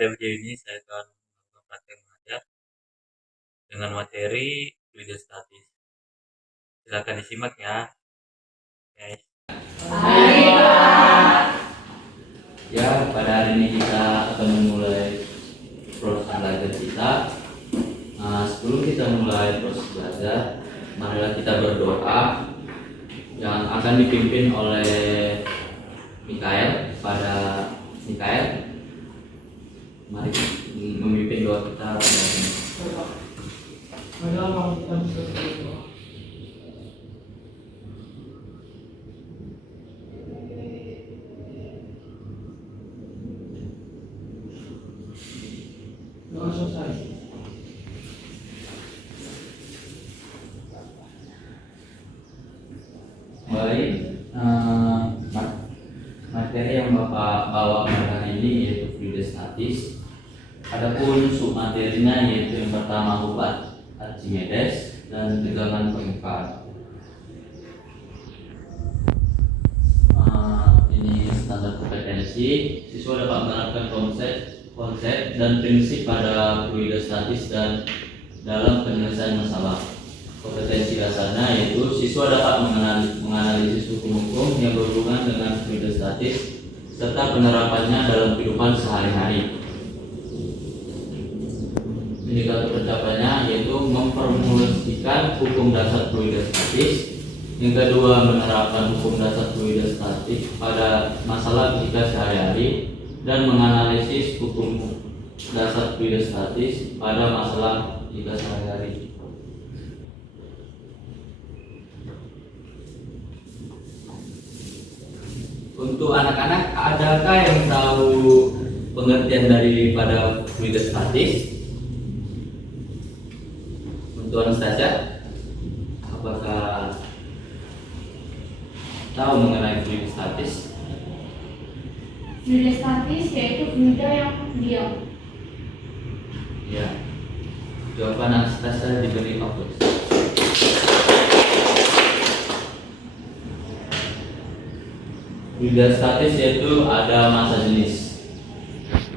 Pada video ini saya akan melakukan praktek mengajar dengan materi fluidostatis. Silakan disimak ya, guys. Ya, pada hari ini kita akan memulai proses belajar kita. Sebelum kita mulai proses belajar, marilah kita berdoa yang akan dipimpin oleh Mikael. Pada Mikael, mari memimpin doa kita pada hari ini. Baik, materi yang Bapak bawa pada hari ini yaitu fluidostatis. Adapun submaterinya yaitu yang pertama ubat Archimedes dan tegangan permukaan. Ini standar kompetensi. Siswa dapat menerapkan konsep dan prinsip pada fluidostatis dan dalam penyelesaian masalah. Kompetensi dasarnya yaitu siswa dapat menganalisis hukum-hukum yang berhubungan dengan fluidostatis serta penerapannya dalam kehidupan sehari-hari. Indikator pencapaiannya yaitu memformulasikan hukum dasar fluidostatis. Yang kedua, menerapkan hukum dasar fluidostatik pada masalah fisika sehari-hari dan menganalisis hukum dasar fluidostatis pada masalah fisika sehari-hari. Untuk anak-anak, adakah yang tahu pengertian daripada fluidostatis? Untuk Anastasia, apakah tahu mengenai fluidostatis? Fluidostatis yaitu fluida yang diam. Ya. Jawaban Anastasia diberi fokus. Fluidostatis yaitu ada massa jenis.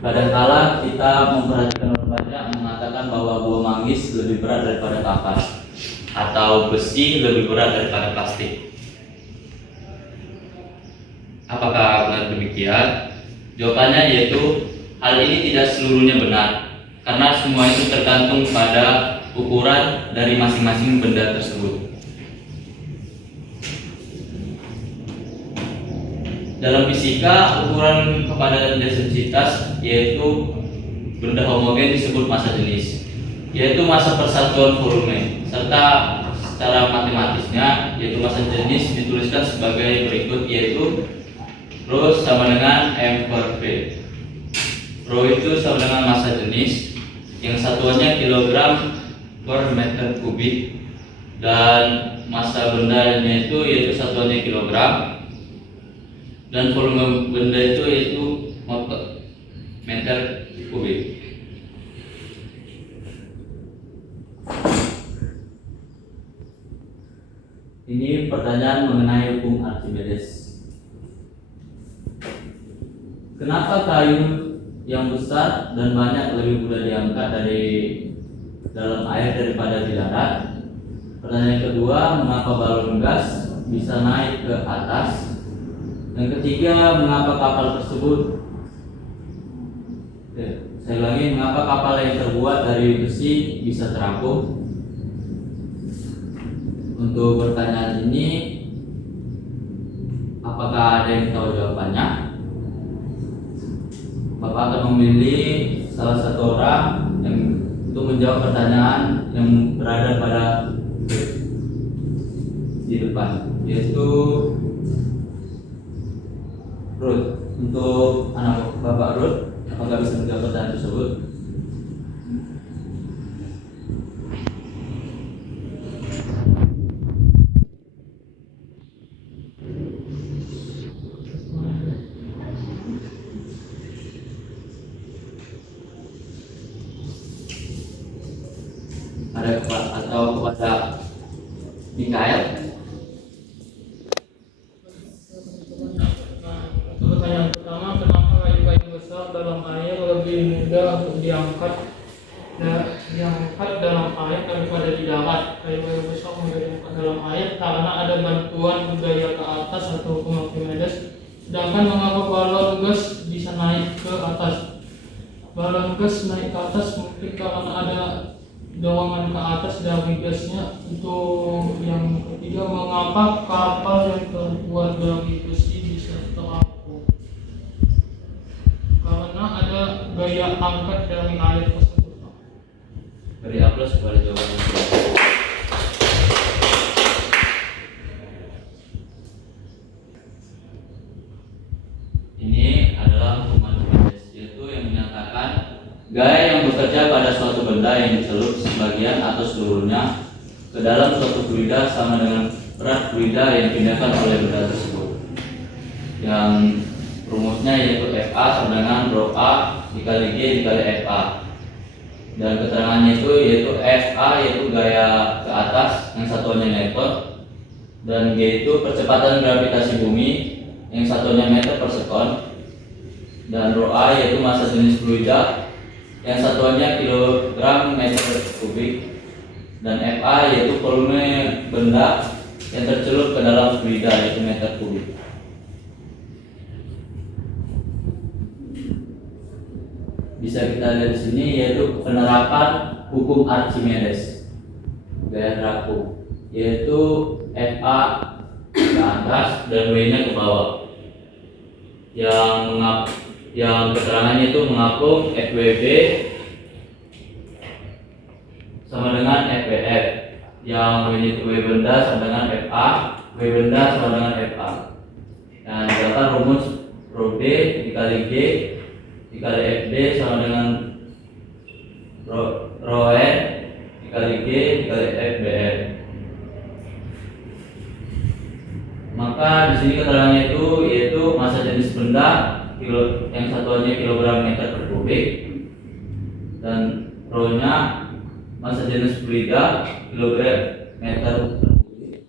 Kadangkala kita memperhatikan orang banyak mengatakan bahwa buah manggis lebih berat daripada kapas atau besi lebih berat daripada plastik. Apakah benar demikian? Jawabannya yaitu hal ini tidak seluruhnya benar, karena semua itu tergantung pada ukuran dari masing-masing benda tersebut. Dalam fisika, ukuran kepadatan densitas yaitu benda homogen disebut massa jenis, yaitu massa persatuan volume, serta secara matematisnya yaitu massa jenis dituliskan sebagai berikut, yaitu Rho sama dengan M per V. Rho itu sama dengan massa jenis yang satuannya kilogram per meter kubik, dan massa bendanya itu yaitu satuannya kilogram, dan volume benda itu yaitu meter kubik. Ini pertanyaan mengenai hukum Archimedes. Kenapa kayu yang besar dan banyak lebih mudah diangkat dari dalam air daripada di darat? Pertanyaan kedua, mengapa balon gas bisa naik ke atas? Yang ketiga, mengapa kapal tersebut saya ulangi, mengapa kapal yang terbuat dari besi bisa terapung? Untuk pertanyaan ini, apakah ada yang tahu jawabannya? Bapak akan memilih salah satu orang yang untuk menjawab pertanyaan yang berada pada di depan, yaitu Ruth. Untuk anak Bapak Ruth, apakah bisa menjawab pertanyaan tersebut? Ada atau kepada Mikael? Pertanyaan pertama, kenapa kayu-kayu besar dalam air lebih lebih mudah untuk diangkat dalam air daripada di darat. Kayu-kayu besar mudah diangkat dalam air karena ada bantuan gaya ke atas atau hukum Archimedes. Sedangkan mengapa balon gas bisa naik ke atas? Balon gas naik ke atas mungkin karena ada dorongan ke atas dari gasnya. Untuk yang ketiga, mengapa kapal yang terbuat dari besi bisa terapung? Karena ada gaya angkat dari air tersebut. Beri aplaus kepada jawaban ini. Ini adalah hukum Archimedes, yaitu yang menyatakan gaya yang bekerja pada suatu benda yang dicelup sebagian atau seluruhnya ke dalam suatu fluida sama dengan berat fluida yang dipindahkan oleh benda tersebut. Yang rumusnya yaitu FA sama dengan rho A dikali G dikali FA. Dan keterangannya itu yaitu FA yaitu gaya ke atas yang satuannya Newton, dan G itu percepatan gravitasi bumi yang satuannya meter per sekon, dan rho A yaitu massa jenis fluida yang satuannya kilogram meter kubik, dan FA yaitu volume benda yang tercelup ke dalam fluida yaitu meter kubik. Bisa kita lihat di sini yaitu penerapan hukum Archimedes gaya terapung, yaitu FA ke atas dan W-nya ke bawah. Yang keterangannya itu mengapung FWB sama dengan FWF, yang W itu W benda sama dengan FA, W benda sama dengan FA. Dan dikatakan rumus rho D dikali G dikali FD sama dengan rho N dikali G dikali FBF. Maka di sini keterangannya itu yaitu massa jenis benda yang satuannya kilogram meter per kubik, dan rho-nya massa jenis fluida kilogram meter per kubik.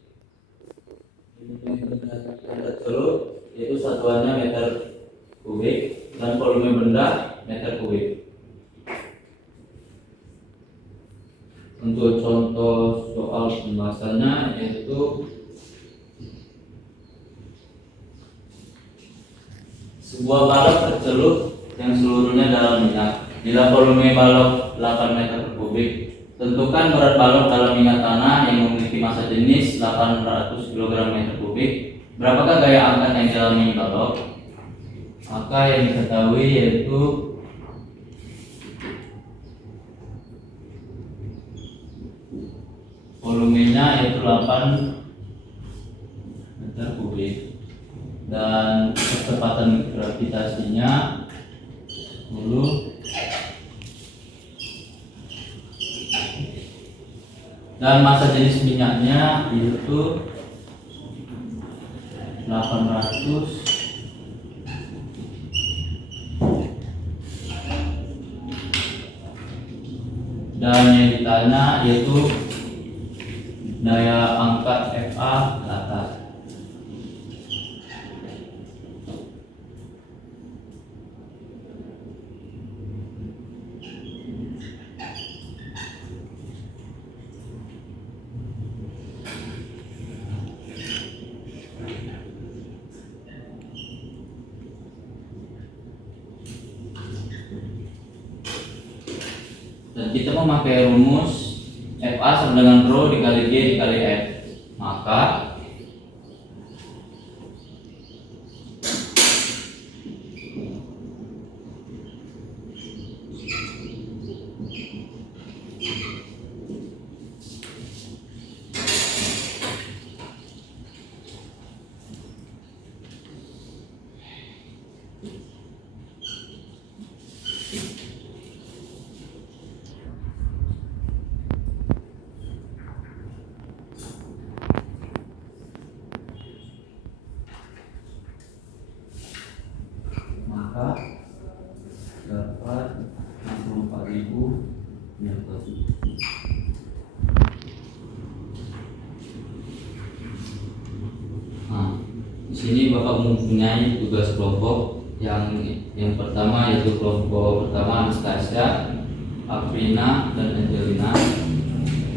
Yang tercelup yaitu satuannya meter kubik, dan volume benda meter kubik. Untuk contoh soal pembahasannya yaitu sebuah balok tercelup yang seluruhnya dalam minyak. Bila volume balok 8 meter per kubik, tentukan berat balok dalam minyak tanah yang memiliki massa jenis 800 kg meter kubik. Berapakah gaya angkat yang dialami balok? Maka yang diketahui yaitu volumenya yaitu 8 meter kubik, dan kecepatan gravitasinya 10, dan massa jenis minyaknya yaitu 800, dan yang ditanya yaitu daya angkat FA ke atas. Dan kita memakai rumus FA sama dengan rho dikali G dikali F. Maka dapat 64.000 Newton. Nah, di sini Bapak mempunyai tugas kelompok Yang pertama yaitu kelompok pertama Anastasia, Aprina, dan Angelina.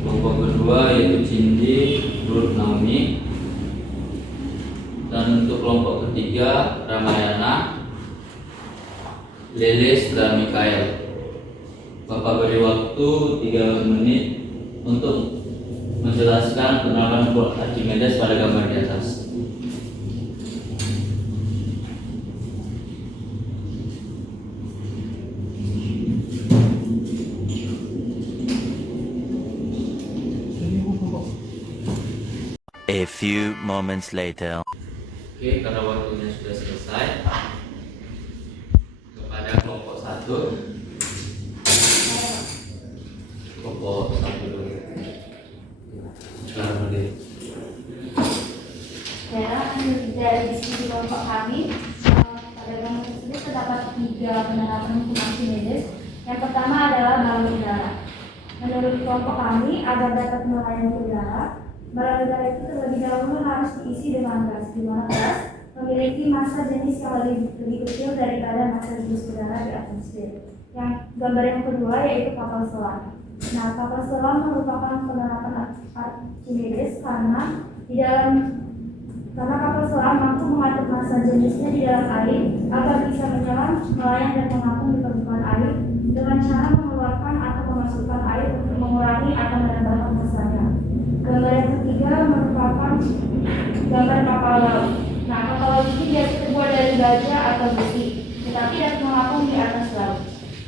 Kelompok kedua yaitu Cindy, Ruth, Naomi. Dan untuk kelompok ketiga Ramayana, Lelis, dan Mikael. Bapak beri waktu 3 menit untuk menjelaskan penerapan hukum Archimedes pada gambar di atas. A few moments later. Oke, karena waktunya sudah selesai, kepada kelompok 1 dulu. Sekarang berdiri. Dari diskusi kelompok kami, pada gambar tersebut terdapat 3 penerapan hukum Archimedes. Yang pertama adalah balon udara. Menurut kelompok kami, agar dapat melayani udara, balon udara itu terlebih dahulu harus diisi dengan gas, di mana gas memiliki massa jenis yang lebih kecil daripada massa jenis udara di atmosfer. Yang gambar yang kedua yaitu kapal selam. Nah, kapal selam merupakan penerapan Archimedes karena kapal selam mampu mengatur massa jenisnya di dalam air agar bisa menyelam, melayang, dan mengapung di permukaan air dengan cara mengeluarkan atau memasukkan air untuk mengurangi atau menambahkan massanya. Gambar yang ketiga merupakan gambar kapal laut. Nah, kapal laut ini biasa terbuat dari baja atau besi, tetapi dapat mengapung di atas laut.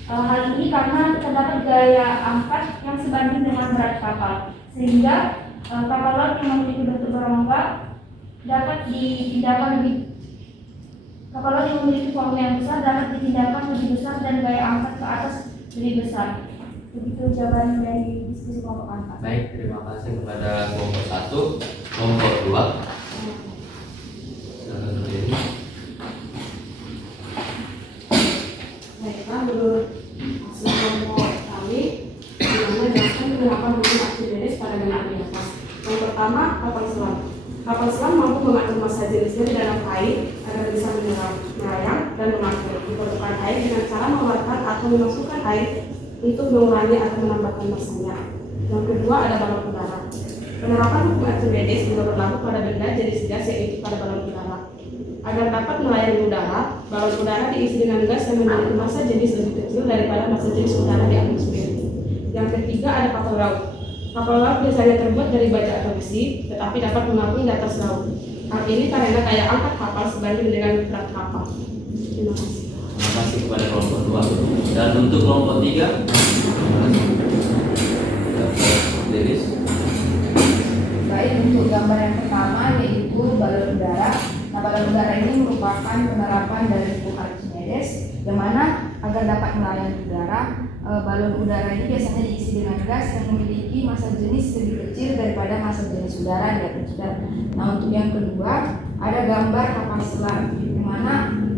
Hal ini karena terdapat gaya angkat yang sebanding dengan berat kapal, sehingga kapal laut yang memiliki bentuk berlomba dapat dipindahkan kapal laut yang memiliki volume yang besar dapat dipindahkan lebih besar dan gaya angkat ke atas lebih besar. Begitu jawaban dari diskusi kelompok 4. Baik, terima kasih kepada kelompok 1. Kelompok 2. Silakan berdiri. Baiklah, menurut hasil kelompok kami, dimana jelaskan penerapan hukum Archimedes pada gambar di atas. Yang pertama, kapal selam. Kapal selam mampu mengatur massa jenisnya di dalam air agar bisa melayang dan mengapung di permukaan air dengan cara mengeluarkan atau memasukkan air untuk mengurangi atau menambahkan massanya. Yang kedua ada balon udara. Penerapan hukum Archimedes juga berlaku pada benda jenis gas yaitu pada balon udara. Agar dapat melayani udara, balon udara diisi dengan gas yang memiliki massa jenis lebih kecil daripada massa jenis udara di atmosfer. Yang ketiga ada kapal laut. Kapal laut biasanya terbuat dari baja atau besi, tetapi dapat mengapung di atas laut. Hal ini karena gaya angkat kapal sebanding dengan berat kapal. Terima kasih. Terima kasih kepada kelompok 2. Dan untuk kelompok 3, Deris. Baik, untuk gambar yang pertama yaitu balon udara. Nah, balon udara ini merupakan penerapan dari hukum Archimedes, yang mana agar dapat melayani udara, balon udara ini biasanya diisi dengan gas yang memiliki massa jenis lebih kecil daripada massa jenis udara di atmosfer. Nah, untuk yang kedua ada gambar kapal selam, yang mana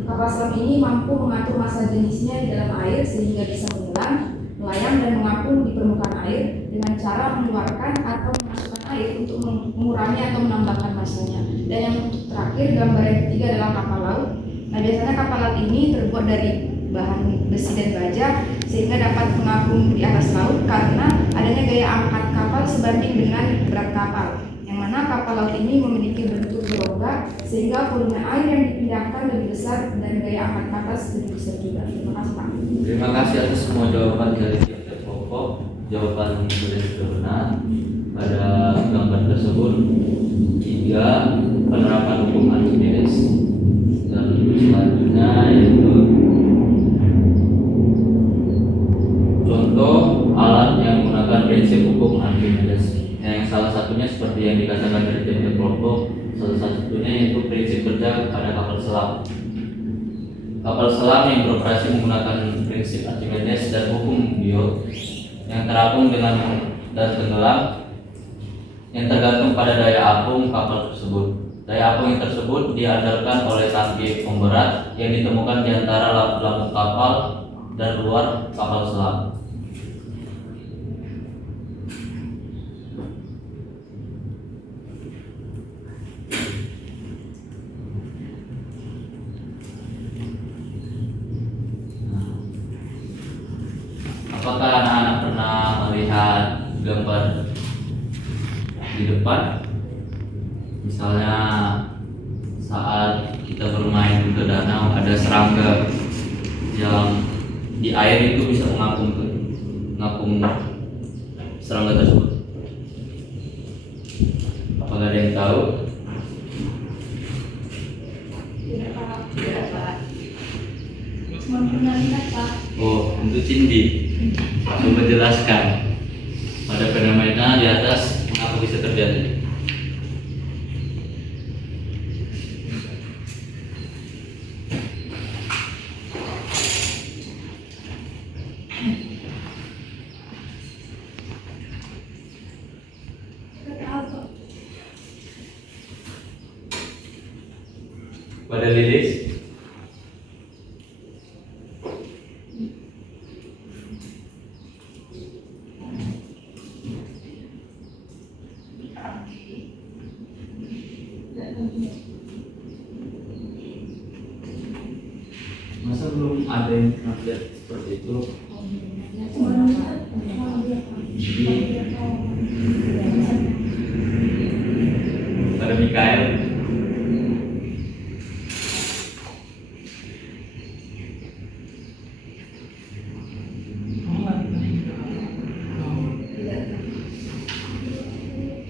kapal selam ini mampu mengatur massa jenisnya di dalam air sehingga bisa menyelam, melayang, dan mengapung di permukaan air dengan cara mengeluarkan atau memasukkan air untuk mengurangi atau menambahkan massanya. Dan yang terakhir gambar yang ketiga adalah kapal laut. Nah, biasanya kapal laut ini terbuat dari bahan besi dan baja sehingga dapat mengapung di atas laut karena adanya gaya angkat kapal sebanding dengan berat kapal, yang mana kapal laut ini memiliki bentuk berlongga sehingga volume air yang dipindahkan lebih besar dan gaya angkat ke atas lebih besar juga. Terima kasih, Pak. Terima kasih atas semua jawaban dari tiap kelompok. Jawaban sudah benar. Pada gambar tersebut 3 penerapan hukum Archimedes. Dan selanjutnya yaitu contoh alat yang menggunakan prinsip hukum Archimedes. Yang salah satunya seperti yang dikatakan dari tiap kelompok, salah satunya yaitu prinsip kerja pada kapal selam. Kapal selam yang beroperasi menggunakan prinsip Archimedes dan hukum Biot yang terapung dengan dan tenggelam yang tergantung pada daya apung kapal tersebut. Daya apung yang tersebut diandalkan oleh tangki pemberat yang ditemukan di antara lambung kapal dan luar kapal selam. Apakah anak-anak pernah melihat gambar di depan? Misalnya saat kita bermain ke danau, ada serangga yang di air itu bisa mengapung serangga tersebut. Apakah ada yang tahu? Tidak, Pak. Cuma pernah lihat, Pak. Oh, untuk Cindy, aku menjelaskan pada fenomena di atas mengapa bisa terjadi. Pada Lilis, masa belum ada yang pernah lihat seperti itu? Jadi pada Mikael,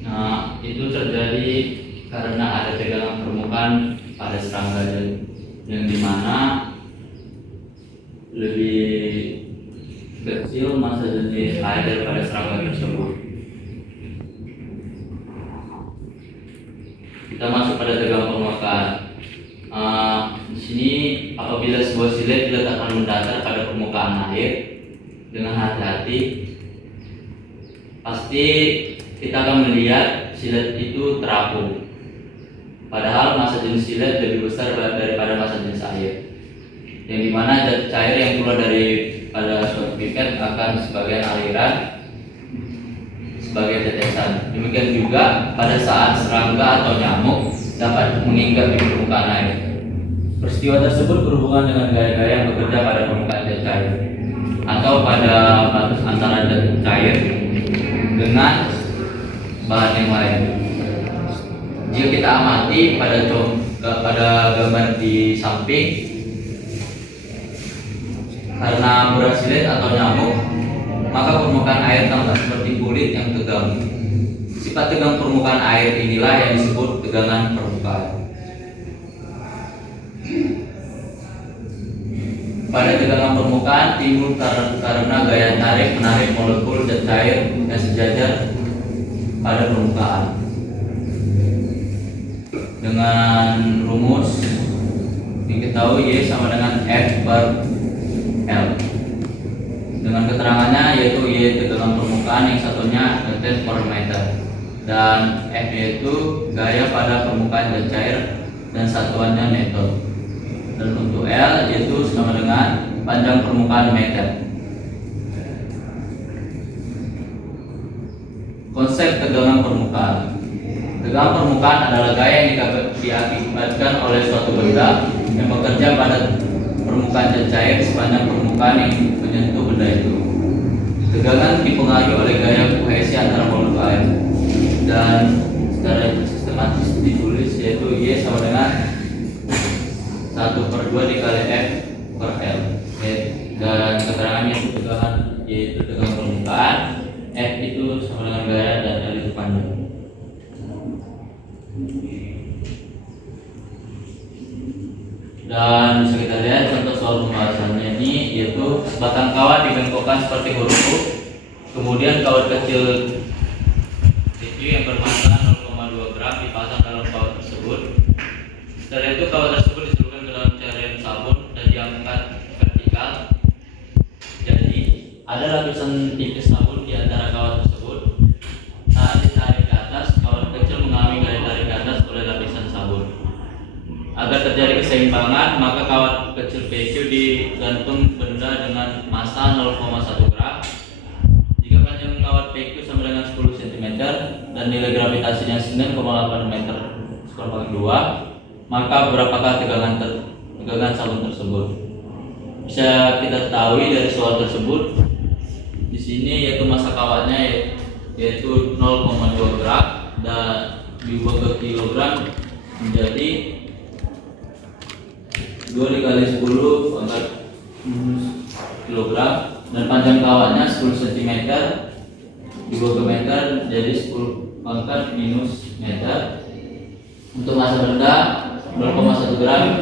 nah itu terjadi karena ada tegangan permukaan pada serangga yang dimana lebih kecil massa jenis air daripada serangga tersebut. Kita masuk pada tegangan permukaan. Di sini apabila sebuah silet diletakkan mendatar pada permukaan air dengan hati-hati, pasti kita akan melihat silet itu terapung. Padahal massa jenis silet lebih besar daripada massa jenis air, yang dimana zat cair yang keluar dari pada suatu pipet akan sebagian aliran sebagai tetesan. Demikian juga pada saat serangga atau nyamuk dapat mengingat di permukaan air. Peristiwa tersebut berhubungan dengan gaya-gaya yang bekerja pada permukaan zat cair atau pada batas antara zat cair dengan bahan yang lain. Jika kita amati pada gambar di samping, karena berat silet atau nyamuk, maka permukaan air tampak seperti kulit yang tegang. Sifat tegang permukaan air inilah yang disebut tegangan permukaan. Pada tegangan permukaan timbul karena gaya tarik menarik molekul zat cair yang sejajar pada permukaan. Dengan rumus diketahui Y sama dengan F per L. Dengan keterangannya yaitu Y tegangan permukaan, yang satunya Newton per meter, dan F yaitu gaya pada permukaan zat cair dan satuannya Newton. Dan untuk L yaitu sama dengan panjang permukaan meter. Konsep tegangan permukaan. Tegangan permukaan adalah gaya yang diakibatkan oleh suatu benda yang bekerja pada permukaan zat cair sepanjang permukaan yang menyentuh benda itu. Tegangan dipengaruhi oleh gaya kohesi antara molekul air, dan secara sistematis ditulis yaitu Y sama dengan 1/2 dikali F per L. Dan keterangannya tegangan yaitu tegangan permukaan, F itu sama dengan gaya dan L itu panjang. Dan bisa kita lihat contoh soal pembahasannya ini, yaitu sebatang kawat dibengkokkan seperti huruf U, kemudian kawat kecil PQ yang bermassa 0,2 gram dipasang dalam kawat tersebut. Setelah itu kawat tersebut dicelupkan ke dalam cairan sabun dan diangkat vertikal. Jadi ada lapisan tipis sabun di antara kawat tersebut. Saat ditarik ke atas, kawat kecil mengalami gaya tarik ke atas oleh lapisan sabun. Agar terjadi keseimbangan, maka kawat kecil PQ digantung benda dengan massa 0,1 gram. Jika panjang kawat PQ sama dengan 10 cm dan nilai gravitasinya 9,8 meter /2, maka berapakah tegangan sabun tersebut? Bisa kita ketahui dari soal tersebut sini yaitu massa kawatnya yaitu 0,2 gram dan diubah ke kilogram menjadi 2 dikali 10 pangkat minus kilogram, dan panjang kawatnya 10 cm diubah ke meter jadi 10 pangkat minus meter. Untuk massa benda 0,1 gram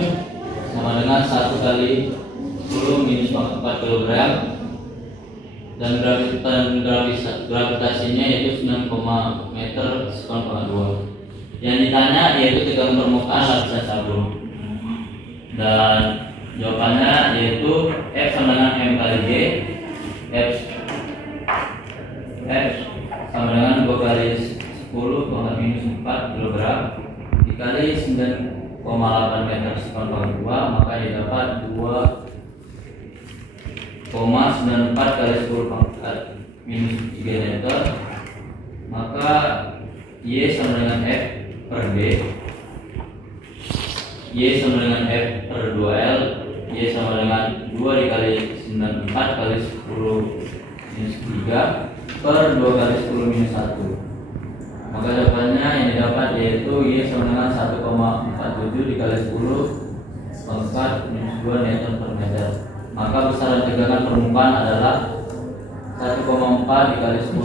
sama dengan 1 kali 10 minus 4 kilogram, dan gravitasinya yaitu 9, meter sekon pangkat 2. Yang ditanya yaitu tegangan permukaan lapisan sabun, dan jawabannya yaitu F sama dengan M kali G. F sama dengan 2 kali 10 pangkat minus 4 kilogram dikali 9,8 meter sekon pangkat 2, maka didapat 2,94 kali 10 pangkat minus 3 meter, maka Y sama dengan F per B, Y sama dengan F per 2L, Y sama dengan 2 dikali 94 kali 10 minus 3 per 2 kali 10 minus 1. Maka jawabannya yang didapat yaitu Y sama dengan 1,47 dikali 10 pangkat minus 2 Newton per meter. Maka besaran tegangan permukaan adalah 1,4 dikali 10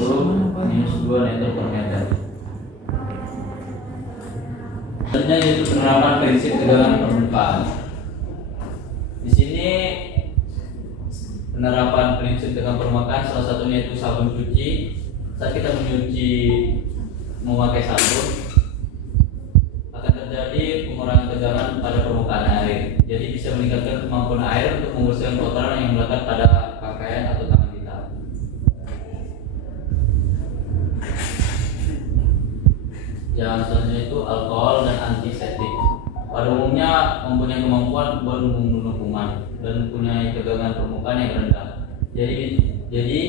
minus 2 Newton per meter. Selanjutnya yaitu penerapan prinsip tegangan permukaan. Di sini penerapan prinsip tegangan permukaan salah satunya itu sabun cuci. Saat kita menyuci memakai sabun akan terjadi pengurangan tegangan pada permukaan air. Jadi bisa meningkatkan kemampuan air untuk membersihkan kotoran yang melekat pada pakaian atau tangan kita. Yang selanjutnya itu alkohol dan antiseptik. Pada umumnya mempunyai kemampuan membunuh kuman dan mempunyai tegangan permukaan yang rendah. Jadi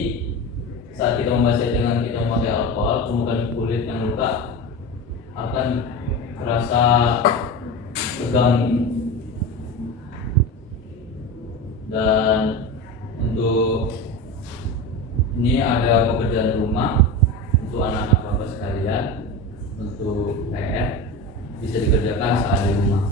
saat kita membasahi dengan kita memakai alkohol, permukaan kulit yang luka akan terasa tegang. Dan untuk ini ada pekerjaan rumah untuk anak-anak bapak sekalian, untuk PR bisa dikerjakan saat di rumah.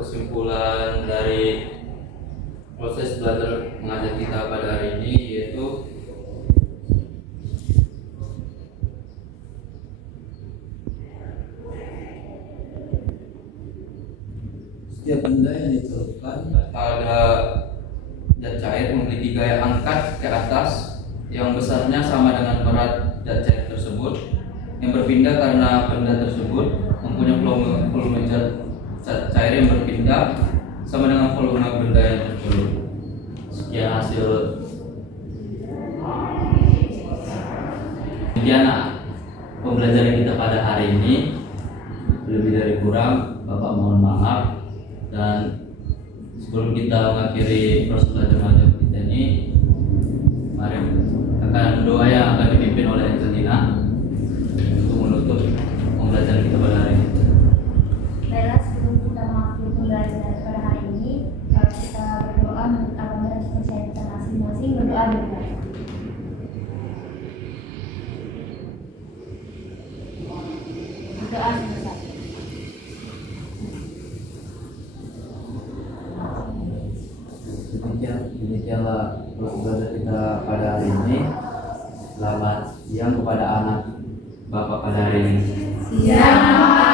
Kesimpulan dari proses belajar mengajar kita pada hari ini yaitu setiap benda yang ditelurkan pada zat cair memiliki gaya angkat ke atas yang besarnya sama dengan berat zat cair tersebut, yang berpindah karena benda tersebut mempunyai volume zat cair yang berpindah sama dengan volume benda yang tercelur. Sekian hasil pembelajaran kita pada hari ini. Lebih dari kurang Bapak mohon maaf, dan sebelum kita mengakhiri proses belajar mengajar kita ini, mari akan doa yang akan dipimpin oleh Angelina untuk menutup pembelajaran kita pada hari ini. Baiklah, sebelum kita mengakhiri pembelajaran pada hari ini, kita berdoa menurut agama dan kepercayaan kita masing-masing. Berdoa dulu. Berdoa selesai. Demikianlah proses belajar kita pada hari ini. Selamat siang kepada anak Bapak pada hari ini. Siang.